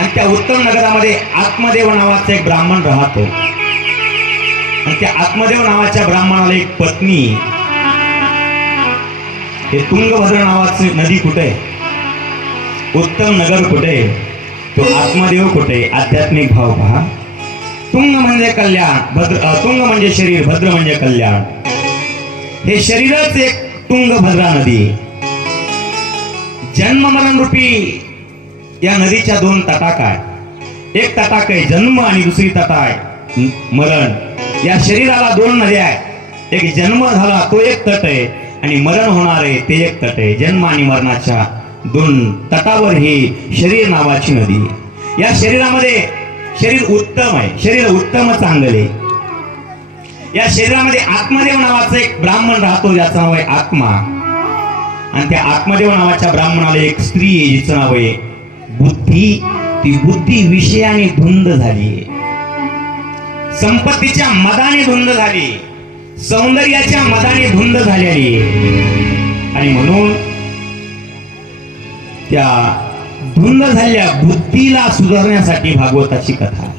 आणि त्या उत्तम नगरामध्ये आत्मदेव नावाचा एक ब्राह्मण राहतो. आणि त्या आत्मदेव नावाच्या ब्राह्मणाला एक पत्नी. हे तुंगभद्र नावाची नदी कुठे? उत्तम नगर कुठे? तो आत्मदेव कुठे? आध्यात्मिक भाव पहा. तुंग म्हणजे कल्याण भद्र तुंग म्हणजे शरीर भद्र म्हणजे कल्याण. हे शरीरच एक तुंगभद्रा नदी. जन्म मरण रूपी या नदीच्या दोन तटाक आहे एक तटाक आहे जन्म आणि दुसरी तटा आहे मरण. या शरीराला दोन नद्या आहेत. एक जन्म झाला तो एक तट आहे आणि मरण होणार आहे ते एक तट आहे. जन्म आणि मरणाच्या दोन तटावर ही शरीर नावाची नदी या शरीरामध्ये शरीर उत्तम आहे. शरीर उत्तम चांगले या शरीरामध्ये आत्मदेव नावाचा एक ब्राह्मण राहतो ज्याचं नाव आहे आत्मा. आणि त्या आत्मदेव नावाच्या ब्राह्मणाला एक स्त्री आहे जिचं नाव आहे बुद्धी ती बुद्धी विषयाने धुंद झाली. संपत्तीच्या मदाने धुंद झाली. सौंदर्याच्या मदाने धुंद झालेली. आणि म्हणून त्या धुंद झालेल्या बुद्धीला सुधारण्यासाठी भागवताची कथा.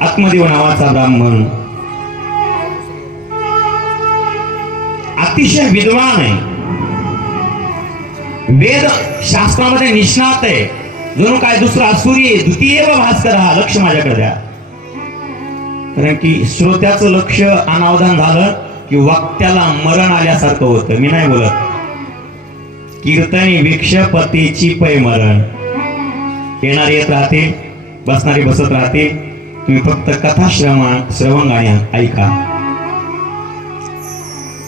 आत्मदेव नावाचा ब्राह्मण. अतिशय विद्वान आहे. वेद शास्त्रामध्ये निष्णात आहे. जणू काय दुसरा सूर्य द्वितीय भास्कर हा लक्ष माझ्याकडे द्या. कारण की श्रोत्याचं लक्ष अनावधान झालं की वक्त्याला मरण आल्यासारखं होतं. मी नाही बोलत. कीर्तनी भिक्षपतीची पै मरण. येणारे येत राहते बसणारे बसत राहते. तुम्ही फक्त कथा श्रवण श्रवण गाण्या ऐका.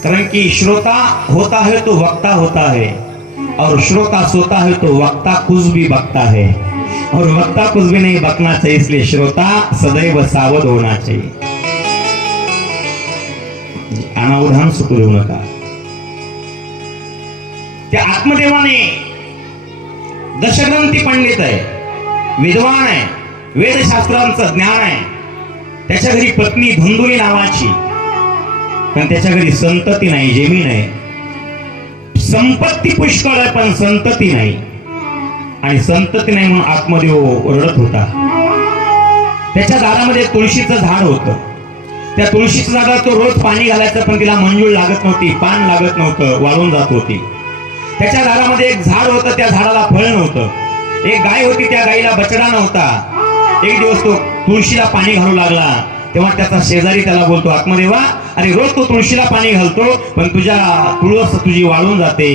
कारण की श्रोता होता है तो वक्ता होता है और श्रोता सोता है तो वक्ता कुछ भी बकता है। और वक्ता कुछ भी नहीं बकना चाहिए इसलिए श्रोता सदैव सावध होना चाहिए। अनावधान सुटू नका त्या आत्मदेवाने दशग्रंथी पंडित आहे विद्वान आहे वेदशास्त्रांचं ज्ञान आहे त्याच्या घरी पत्नी धुंदुरी नावाची पण त्याच्या घरी संतती नाही जमीन आहे संपत्ती पुष्कळ आहे पण संतती नाही. आणि संतती नाही म्हणून आत्मदेव रडत होता. त्याच्या दारामध्ये तुळशीचं झाड होतं. त्या तुळशीच्या झाडाला तो रोज पाणी घालायचं पण तिला मंजूळ लागत नव्हती पान लागत नव्हतं वाळून जात होती. त्याच्या दारामध्ये एक झाड होतं त्या झाडाला फळ नव्हतं. एक गाय होती त्या गायीला बचडा नव्हता. एक दिवस तो तुळशीला पाणी घालू लागला. तेव्हा त्याचा शेजारी त्याला बोलतो आत्मदेवा अरे रोज तो तुळशीला पाणी घालतो पण तुझ्या तुळस तुझी वाळून जाते.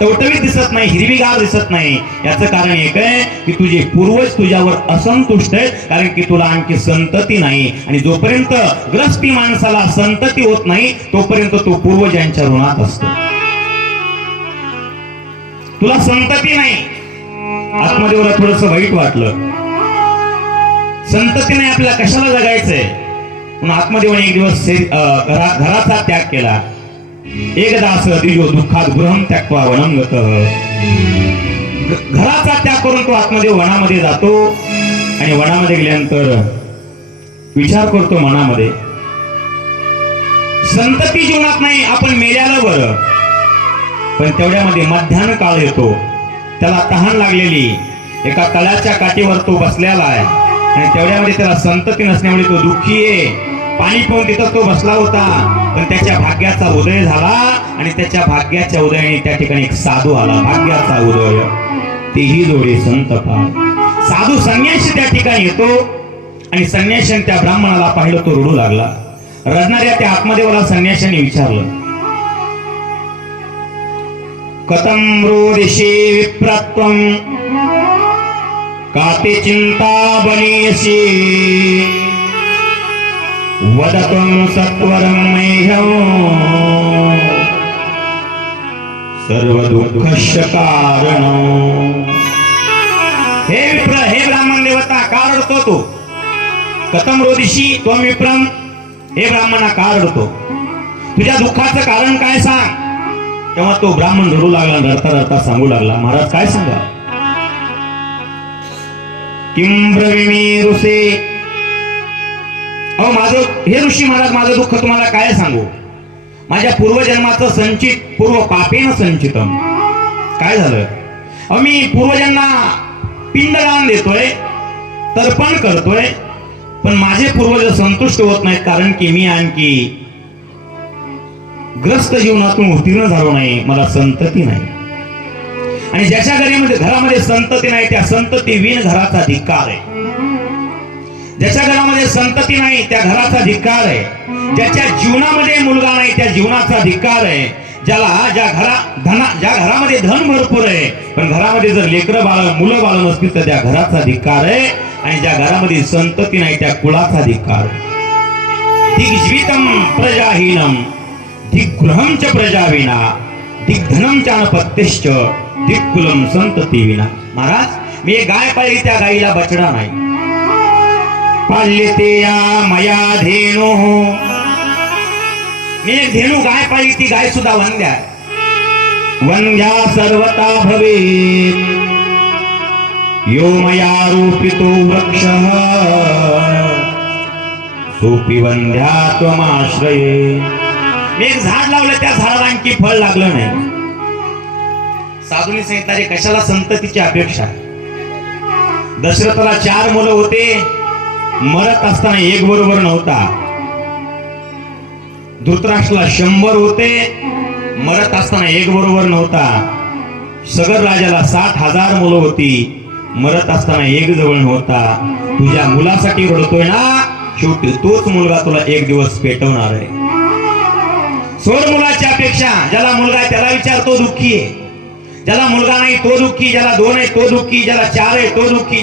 टवटवीत दिसत नाही हिरवीगार दिसत नाही. याचं कारण एक आहे की तुझे पूर्वज तुझ्यावर असंतुष्ट आहेत कारण की तुला आणखी संतती नाही. आणि जोपर्यंत ग्रस्ती माणसाला संतती होत नाही तोपर्यंत तो पूर्वज यांच्या ऋणात असतो. तुला संतती नाही. आत्मदेवाला थोडस वाईट वाटलं. संततीने आपल्याला कशाला जगायचंय? म्हणून आत्मदेवाने एक दिवस घराचा त्याग केला. एकदा असं दियो दुःखात गृहम त्यागवा वनंगत. घराचा त्याग करून तो आत्मदेव वनामध्ये जातो. आणि वनामध्ये गेल्यानंतर विचार करतो मनामध्ये संतती जीवनात नाही आपण मेल्याला बरं. पण तेवढ्यामध्ये मध्यान्ह काळ येतो. त्याला तहान लागलेली. एका तळ्याच्या काठीवर तो बसलेला आहे. आणि तेवढ्यामध्ये त्याला संतती नसण्यामुळे तो दुःखी आहे. पाणी पाहून तिथं तो बसला होता. पण त्याच्या भाग्याचा उदय झाला आणि त्याच्या भाग्याच्या उदयाने त्या ठिकाणी एक साधू आला. भाग्याचा उदय. तेही जोडे संत पाय साधू संन्याशी त्या ठिकाणी येतो आणि संन्याशाने त्या ब्राह्मणाला पाहिलं तो रडू लागला. रडणाऱ्या त्या आत्मदेवाला संन्याशाने विचारलं कथं रोदिषे विप्रत्वं काते चिंता बनेसि। वदत्वं सत्वरं सर्व सर्वदुःखस्य कारणम् हे विप्र हे ब्राह्मण देवता का रडतो तू? कथम रोदिशी? तो विप्रम हे ब्राह्मणा का रडतो तुझ्या दुःखाचं कारण काय सांग? तेव्हा तो ब्राह्मण रडू लागला रडता रडता सांगू लागला महाराज काय सांगा किम ऋषे. अहो माझं हे ऋषी महाराज माझं दुःख तुम्हाला काय सांगू? माझ्या पूर्वजन्माचं संचित पूर्व पापेन संचितम. काय झालं? अहो, मी पूर्वजांना पिंडदान देतोय तर्पण करतोय पण माझे पूर्वज संतुष्ट होत नाहीत कारण की मी आणखी ग्रस्त जीवनातून उत्तीर्ण झालो नाही मला संतती नाही. आणि ज्याच्या घरामध्ये घरामध्ये संतती नाही त्या संतती विन घराचा धिक्कार आहे. ज्याच्या घरामध्ये संतती नाही त्या घराचा धिक्कार आहे. ज्याच्या जीवनामध्ये मुलगा नाही त्या जीवनाचा धिक्कार आहे. ज्याला ज्या घरा धना ज्या घरामध्ये धन भरपूर आहे पण घरामध्ये जर लेकरं बाळ मुलं बाळ नसतील तर त्या घराचा धिक्कार आहे. आणि ज्या घरामध्ये संतती नाही त्या कुळाचा धिक्कार आहे. प्रजाहीनम दिग्गृहम च प्रजाविना. विना दिग्धनम च अनपत्यश्च दिग्कुलम संतती विना. महाराज मी गाय पाळली त्या गायीला बछडा नाही. पाल्यते या मया धेनो. मी एक धेनू गाय पाळली ती गाय सुद्धा वंद्या आहे. वंद्या सर्वता भवे यो मया रूपितो वृक्ष. सोपी वंद्या त्वमाश्रये. एक झाड लावलं त्या झाडाला आणखी फळ लागलं नाही. साधूने सांगितलं कशाला संततीची अपेक्षा? दशरथाला चार मुलं होते मरत असताना एक बरोबर नव्हता. धृतराष्ट्राला शंभर होते मरत असताना एक बरोबर नव्हता. सगर राजाला सात हजार मुलं होती मरत असताना एक जवळ नव्हता. तुझ्या मुलासाठी रडतोय ना शेवटी तोच मुलगा तुला एक दिवस पेटवणार आहे. सोड मुलाच्या अपेक्षा. ज्याला मुलगा आहे त्याला विचार तो दुःखी आहे. ज्याला मुलगा नाही तो दुःखी. ज्याला दोन आहे तो दुःखी. ज्याला चार आहे तो दुःखी.